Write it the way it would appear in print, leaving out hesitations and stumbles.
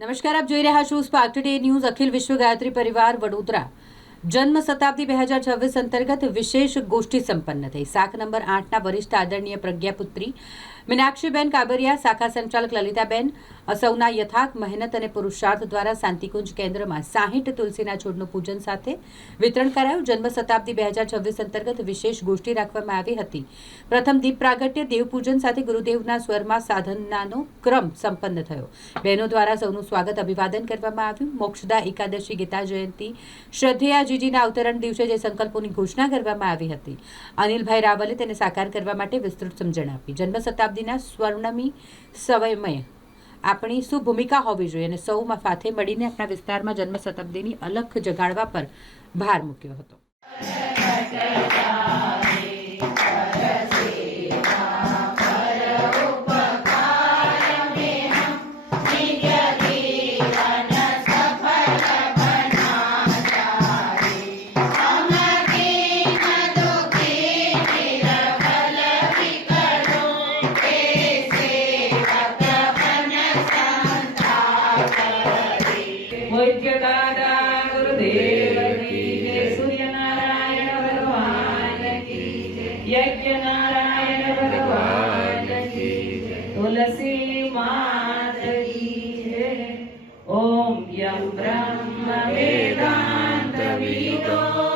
નમસ્કાર, આપ જોઈ રહ્યા છો સ્પાર્ક ટુડે ન્યૂઝ. અખિલ વિશ્વ ગાયત્રી પરિવાર વડોદરા જન્મ શતાબ્દી 2026 અંતર્ગત વિશેષ ગોષ્ઠી સંપન્ન થઈ. શાખ નંબર 8ના વરિષ્ઠ આદરણીય પ્રજ્ઞાપુત્રી મીનાક્ષીબેન કાબરિયા, શાખા સંચાલક લલિતાબેન, સૌના યથાર્થ મહેનત અને પુરુષાર્થ દ્વારા શાંતિકુંજ કેન્દ્રમાં 60 તુલસીના છોડનું પૂજન સાથે વિતરણ કરાયું. જન્મ શતાબ્દી 2026 અંતર્ગત વિશેષ ગોષ્ઠી રાખવામાં આવી હતી. પ્રથમ દીપ પ્રાગટ્ય, દેવપૂજન સાથે ગુરુદેવના સ્વરમાં સાધનાનો ક્રમ સંપન્ન થયો. બહેનો દ્વારા સૌનું સ્વાગત અભિવાદન કરવામાં આવ્યું. મોક્ષદા એકાદશી, ગીતા જયંતિ, શ્રદ્ધેયાજીજીના અવતરણ દિવસે જે સંકલ્પોની ઘોષણા કરવામાં આવી હતી, અનિલભાઈ રાવલે તેને સાકાર કરવા માટે વિસ્તૃત સમજણ આપી. જન્મ શતાબ્દીના સ્વર્ણમી સમયમાં આપણી શું ભૂમિકા હોવી જોઈએ અને સૌમાં સાથે મળીને આપણા વિસ્તારમાં જન્મ શતાબ્દીની અલખ જગાડવા પર ભાર મૂક્યો હતો. वैद्यदादा गुरुदेव की जय. सूर्य नारायण भगवान की जय. यज्ञ नारायण भगवान की जय. तुलसी मात की जय. ओम यम ब्रह्म वेदांत विदो